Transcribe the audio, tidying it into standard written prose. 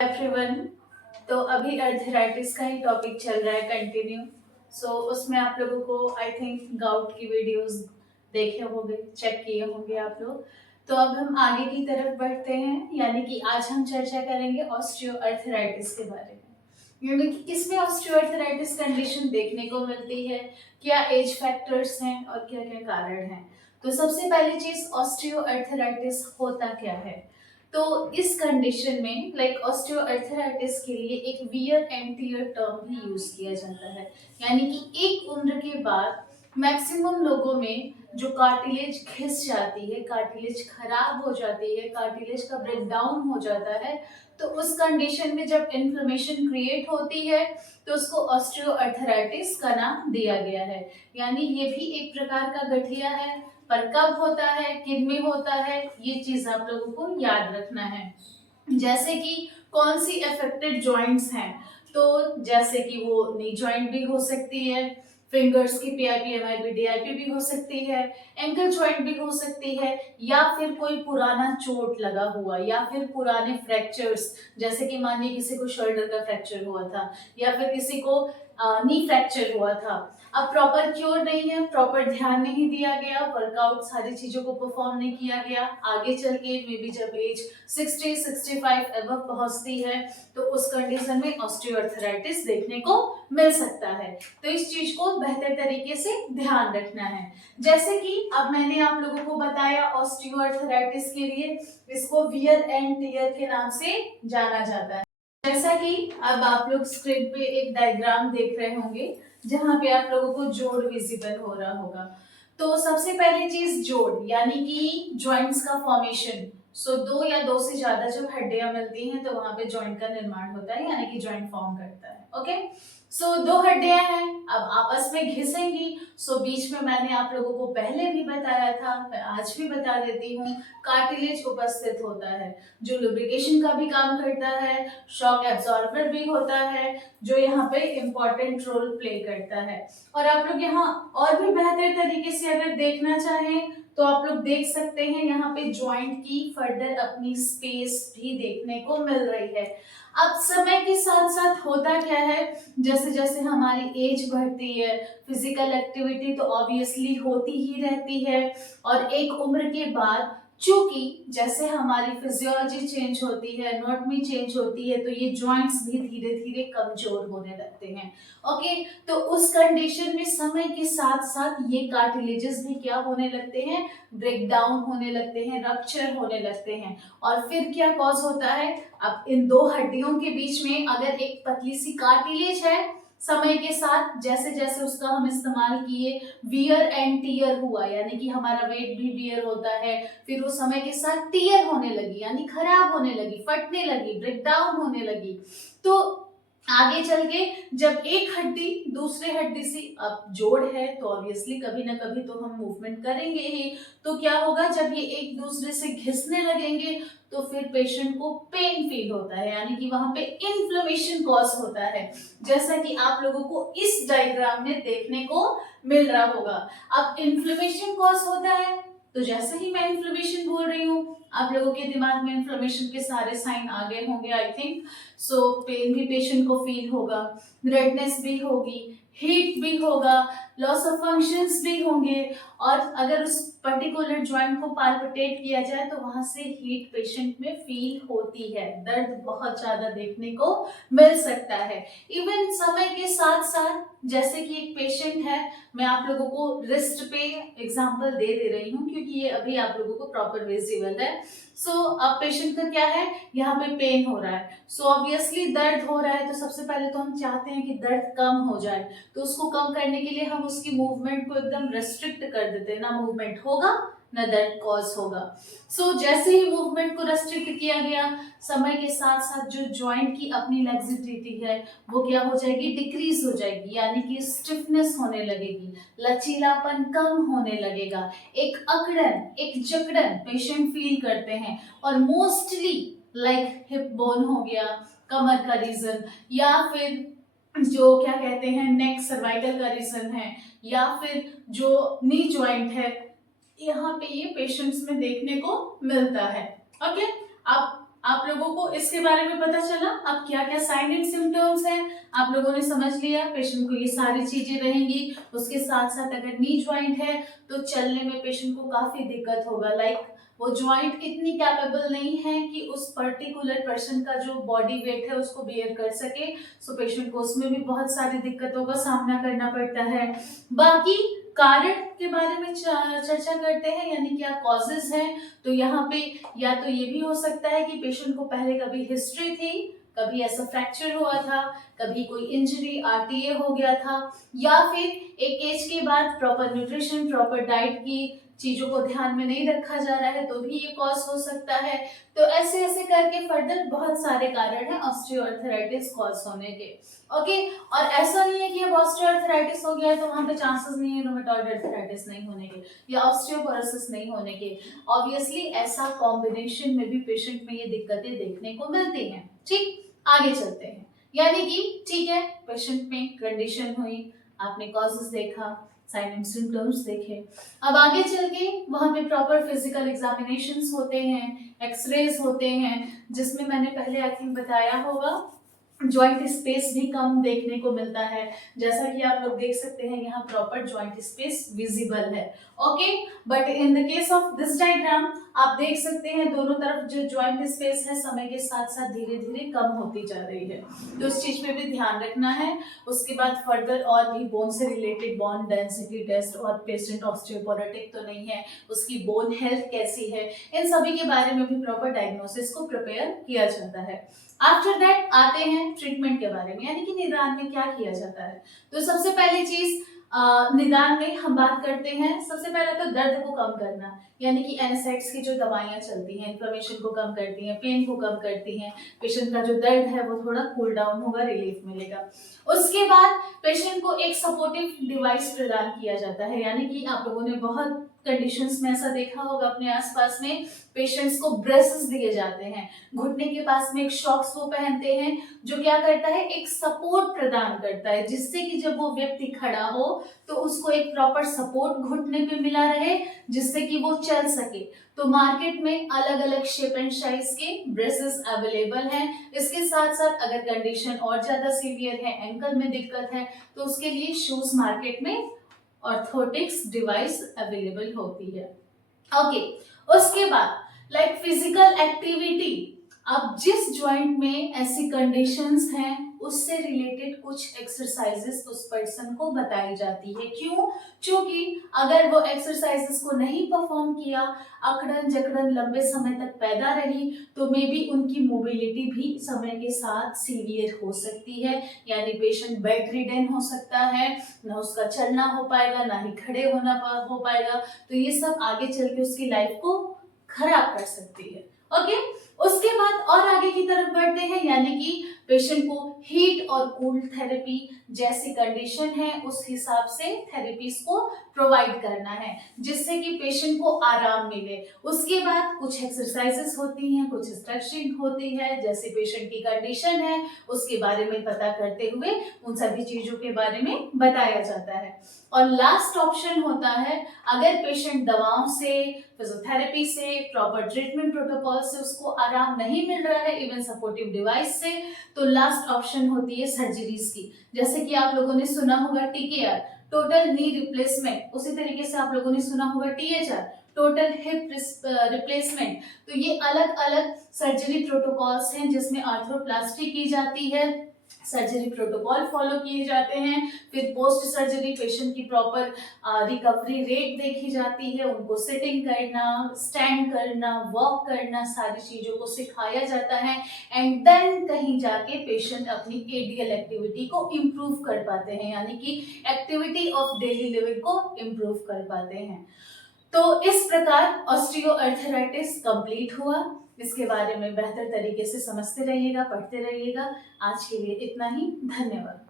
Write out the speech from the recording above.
Everyone. तो अभी arthritis का ही टॉपिक चल रहा है कंटिन्यू। उसमें आप लोगों को आई थिंक गाउट की वीडियोस देखे होंगे, चेक किए होंगे आप लोग। तो अब हम आगे की तरफ बढ़ते हैं, यानी कि आज हम चर्चा करेंगे ऑस्टियो अर्थराइटिस के बारे में। यानी कि किसमें ऑस्टियो अर्थराइटिस कंडीशन देखने को मिलती है, क्या एज फैक्टर्स हैं और क्या क्या कारण हैं। तो सबसे पहली चीज, ऑस्टियो अर्थराइटिस होता क्या है। तो इस कंडीशन में ऑस्टियोआर्थराइटिस के लिए एक वियर एंड टियर टर्म भी यूज किया जाता है। यानी कि एक उम्र के बाद मैक्सिमम लोगों में जो कार्टिलेज घिस जाती है, कार्टिलेज खराब हो जाती है, कार्टिलेज का ब्रेक डाउन हो जाता है, तो उस कंडीशन में जब इन्फ्लेमेशन क्रिएट होती है तो उसको ऑस्टियोआर्थराइटिस का नाम दिया गया है। यानी ये भी एक प्रकार का गठिया है, पर कब होता है, किन में होता है, ये चीज आप लोगों को याद रखना है। जैसे कि कौन सी अफेक्टेड जॉइंट्स हैं, तो जैसे कि वो नी जॉइंट भी हो सकती है, फिंगर्स की पीआईपी एमआईपी डीआईपी भी हो सकती है, एंकल जॉइंट भी हो सकती है, या फिर कोई पुराना चोट लगा हुआ, या फिर पुराने फ्रैक्चर्स, जैसे कि मानिए किसी को शोल्डर का फ्रैक्चर हुआ था, या फिर किसी को नी फ्रैक्चर हुआ था। अब प्रॉपर क्योर नहीं है, प्रॉपर ध्यान नहीं दिया गया, वर्कआउट सारी चीजों को परफॉर्म नहीं किया गया, आगे चल के मे बी जब एज 60-65 एबव पहुंचती है तो उस कंडीशन में ऑस्टियोआर्थराइटिस देखने को मिल सकता है। तो इस चीज को बेहतर तरीके से ध्यान रखना है। जैसे कि अब मैंने आप लोगों को बताया ऑस्टियोआर्थराइटिस के लिए इसको वियर एंड टियर के नाम से जाना जाता है। जैसा कि अब आप लोग स्क्रीन पे एक डायग्राम देख रहे होंगे जहां पे आप लोगों को जोड़ विजिबल हो रहा होगा। तो सबसे पहली चीज जोड़, यानी कि जॉइंट्स का फॉर्मेशन। दो या दो से ज्यादा जब हड्डियां मिलती हैं तो वहां पे जॉइंट का निर्माण होता है, यानी कि जॉइंट फॉर्म करता है। ओके, दो हड्डियां हैं, अब आपस में घिसेंगी। बीच में मैंने आप लोगों को पहले भी बताया था, मैं आज भी बता देती हूँ, कार्टिलेज उपस्थित होता है जो लुब्रिकेशन का भी काम करता है, शॉक एब्जॉर्बर भी होता है जो यहाँ पे इम्पोर्टेंट रोल प्ले करता है। और आप लोग यहाँ और भी बेहतर तरीके से अगर देखना चाहें तो आप लोग देख सकते हैं, यहाँ पे जॉइंट की फर्दर अपनी स्पेस भी देखने को मिल रही है। अब समय के साथ साथ होता क्या है, जैसे जैसे हमारी एज बढ़ती है, फिजिकल एक्टिविटी तो ऑब्वियसली होती ही रहती है, और एक उम्र के बाद चूंकि जैसे हमारी फिजियोलॉजी चेंज होती है, एनाटॉमी चेंज होती है, तो ये जॉइंट्स भी धीरे धीरे कमजोर होने लगते हैं। ओके, तो उस कंडीशन में समय के साथ साथ ये कार्टिलेजेस भी क्या होने लगते हैं, ब्रेक डाउन होने लगते हैं, रप्चर होने लगते हैं। और फिर क्या कॉज होता है, अब इन दो हड्डियों के बीच में अगर एक पतली सी कार्टिलेज है, समय के साथ जैसे जैसे उसका हम इस्तेमाल किए, वियर एंड टियर हुआ, यानी कि हमारा वेट भी वियर होता है, फिर वो समय के साथ टियर होने लगी, यानी खराब होने लगी, फटने लगी, ब्रेक डाउन होने लगी। तो आगे चल के जब एक हड्डी दूसरे हड्डी से, अब जोड़ है तो ऑब्वियसली कभी ना कभी तो हम मूवमेंट करेंगे ही, तो क्या होगा, जब ये एक दूसरे से घिसने लगेंगे तो फिर पेशेंट को पेन फील होता है, यानी कि वहां पे इन्फ्लेमेशन कॉज होता है, जैसा कि आप लोगों को इस डायग्राम में देखने को मिल रहा होगा। अब इन्फ्लेमेशन कॉज होता है तो जैसे ही मैं इन्फ्लेमेशन बोल रही हूँ आप लोगों के दिमाग में इन्फ्लेमेशन के सारे साइन आ गए होंगे आई थिंक। पेन भी पेशेंट को फील होगा, रेडनेस भी होगी, हीट भी होगा, लॉस ऑफ फंक्शंस भी होंगे, और अगर उस पर्टिकुलर जॉइंट को पाल्पिटेट किया जाए तो वहां से हीट पेशेंट में फील होती है, दर्द बहुत ज्यादा देखने को मिल सकता है। इवन समय के साथ साथ जैसे कि एक पेशेंट है, मैं आप लोगों को रिस्ट पे एग्जांपल दे रही हूँ क्योंकि ये अभी आप लोगों को प्रॉपर विजिबल है। अब पेशेंट का क्या है, यहाँ पे पेन हो रहा है, ऑब्वियसली दर्द हो रहा है, तो सबसे पहले तो हम चाहते हैं कि दर्द कम हो जाए, तो उसको कम करने के लिए हम उसकी मूवमेंट को एकदम रेस्ट्रिक्ट कर देते हैं, ना मूवमेंट होगा ना दर्द कॉज होगा। जैसे ही मूवमेंट को रेस्ट्रिक्ट किया गया, समय के साथ साथ जो जॉइंट की अपनी फ्लेक्सिबिलिटी है वो क्या हो जाएगी, डिक्रीज हो जाएगी, यानी कि स्टिफनेस होने लगेगी, लचीलापन कम होने लगेगा, एक अकड़न, एक जकड़न पेशेंट फील करते हैं। और मोस्टली लाइक हिप बोन हो गया, कमर का रीजन, या फिर जो क्या कहते हैं नेक सर्वाइकल का रीजन है, या फिर जो नी जॉइंट है, यहाँ पे ये पेशेंट्स में देखने को मिलता है। ओके, अब आप लोगों को इसके बारे में पता चला। अब क्या क्या साइन एंड सिम्टम्स हैं आप लोगों ने समझ लिया। पेशेंट को ये सारी चीजें रहेंगी। उसके साथ साथ अगर नी ज्वाइंट है तो चलने में पेशेंट को काफी दिक्कत होगा। लाइक वो ज्वाइंट इतनी कैपेबल नहीं है कि उस पर्टिकुलर पर्सन का जो बॉडी वेट है उसको बियर कर सके। सो पेशेंट को उसमें भी बहुत सारी दिक्कतों का सामना करना पड़ता है। बाकी कारण के बारे में चर्चा करते हैं, यानी क्या कॉजेज हैं। तो यहाँ पे या तो ये भी हो सकता है कि पेशेंट को पहले कभी हिस्ट्री थी, कभी ऐसा फ्रैक्चर हुआ था, कभी कोई इंजरी आरटीए हो गया था, या फिर एक एज के बाद प्रॉपर न्यूट्रिशन प्रॉपर डाइट की चीजों को ध्यान में नहीं रखा जा रहा है, तो भी ये कॉज हो सकता है। तो ऐसे ऐसे करके फर्दर बहुत सारे कारण हैं ऑस्टियोआर्थराइटिस कॉज होने के। ओके, और ऐसा नहीं है कि अब ऑस्टियोआर्थराइटिस हो गया है तो वहां पे चांसेस नहीं है रूमेटॉइड आर्थराइटिस नहीं होने के या ऑस्टियोपोरोसिस नहीं होने के। ऑब्वियसली ऐसा कॉम्बिनेशन में भी पेशेंट में ये दिक्कतें देखने को मिलती हैं। ठीक, आगे चलते हैं। यानी कि ठीक है, पेशेंट में कंडीशन हुई, आपने कॉजेस देखा, साइन एंड सिम्टम्स देखे। अब आगे चल के वहां पे प्रॉपर फिजिकल एग्जामिनेशंस होते हैं, एक्सरेज होते हैं, जिसमें मैंने पहले आई थिंक बताया होगा ज्वाइंट स्पेस भी कम देखने को मिलता है। जैसा कि आप लोग देख सकते हैं यहाँ प्रॉपर ज्वाइंट स्पेस विजिबल है। Okay, but in the case of this diagram आप देख सकते हैं दोनों तरफ जो ज्वाइंट स्पेस है समय के साथ साथ धीरे धीरे कम होती जा रही है। तो इस चीज पे भी ध्यान रखना है। उसके बाद फर्दर और भी बोन से रिलेटेड बोन डेंसिटी टेस्ट, और पेशेंट ऑस्टियोपोरोटिक तो नहीं है, उसकी बोन हेल्थ कैसी है, इन सभी के बारे में भी प्रॉपर डायग्नोसिस को प्रिपेयर किया जाता है। आफ्टर दैट आते हैं ट्रीटमेंट के बारे में, यानी कि निदान में क्या किया जाता है। तो सबसे पहली चीज निदान में हम बात करते हैं, सबसे पहले तो दर्द को कम करना, यानी कि एनेसेट्स की जो दवाइयां चलती हैं इन्फ्लेमेशन को कम करती हैं, पेन को कम करती हैं, पेशेंट का जो दर्द है वो थोड़ा कूल डाउन होगा, रिलीफ मिलेगा। उसके बाद पेशेंट को एक सपोर्टिव डिवाइस प्रदान किया जाता है, यानी कि आप लोगों ने बहुत कंडीशंस में ऐसा देखा होगा अपने आसपास में, पेशेंट्स को ब्रेसेस दिए जाते हैं, घुटने के पास में एक शॉक्स वो पहनते हैं जो क्या करता है, एक सपोर्ट प्रदान करता है, जिससे कि जब वो व्यक्ति खड़ा हो तो उसको एक प्रॉपर सपोर्ट घुटने पे मिला रहे, जिससे कि वो चल सके। तो मार्केट में अलग अलग शेप एंड साइज के ब्रेसेस अवेलेबल हैं। इसके साथ साथ अगर कंडीशन और ज्यादा सीवियर है, एंकल में दिक्कत है, तो उसके लिए शूज मार्केट में ऑर्थोटिक्स डिवाइस अवेलेबल होती है। ओके, उसके बाद लाइक फिजिकल एक्टिविटी, अब जिस ज्वाइंट में ऐसी कंडीशंस हैं उससे रिलेटेड कुछ एक्सरसाइजेस उस पर्सन को बताई जाती है। क्यों? क्योंकि अगर वो एक्सरसाइजेस को नहीं परफॉर्म किया, अकड़न जकड़न लंबे समय तक पैदा रही, तो मे बी उनकी मोबिलिटी भी समय के साथ सीवियर हो सकती है, यानी पेशेंट बेड रिडन हो सकता है, ना उसका चलना हो पाएगा, ना ही खड़े होना हो पाएगा। तो ये सब आगे चल के उसकी लाइफ को खराब कर सकती है। ओके, उसके बाद और आगे की तरफ बढ़ते हैं, यानी कि पेशेंट को हीट और कूल थेरेपी जैसी कंडीशन है उस हिसाब से थेरेपीज को प्रोवाइड करना है, जिससे कि पेशेंट को आराम मिले। उसके बाद कुछ एक्सरसाइजेस होती हैं, कुछ स्ट्रेचिंग होती है, जैसे पेशेंट की कंडीशन है उसके बारे में पता करते हुए उन सभी चीजों के बारे में बताया जाता है। और लास्ट ऑप्शन होता है, अगर पेशेंट दवाओं से, फिजियोथेरेपी से, प्रॉपर ट्रीटमेंट प्रोटोकॉल से उसको आराम नहीं मिल रहा है, इवन सपोर्टिव डिवाइस से, तो लास्ट ऑप्शन होती है सर्जरीज की। जैसे कि आप लोगों ने सुना होगा TKR, टोटल नी रिप्लेसमेंट, उसी तरीके से आप लोगों ने सुना होगा THR, टोटल हिप रिप्लेसमेंट। तो ये अलग अलग सर्जरी प्रोटोकॉल्स हैं जिसमें आर्थ्रोप्लास्टी की जाती है, सर्जरी प्रोटोकॉल फॉलो किए जाते हैं। फिर पोस्ट सर्जरी पेशेंट की प्रॉपर रिकवरी रेट देखी जाती है, उनको सिटिंग करना, स्टैंड करना, वॉक करना, सारी चीजों को सिखाया जाता है। एंड देन कहीं जाके पेशेंट अपनी एडीएल एक्टिविटी को इम्प्रूव कर पाते हैं, यानी कि एक्टिविटी ऑफ डेली लिविंग को इम्प्रूव कर पाते हैं। तो इस प्रकार ऑस्टियोआर्थराइटिस कंप्लीट हुआ। इसके बारे में बेहतर तरीके से समझते रहिएगा, पढ़ते रहिएगा। आज के लिए इतना ही, धन्यवाद।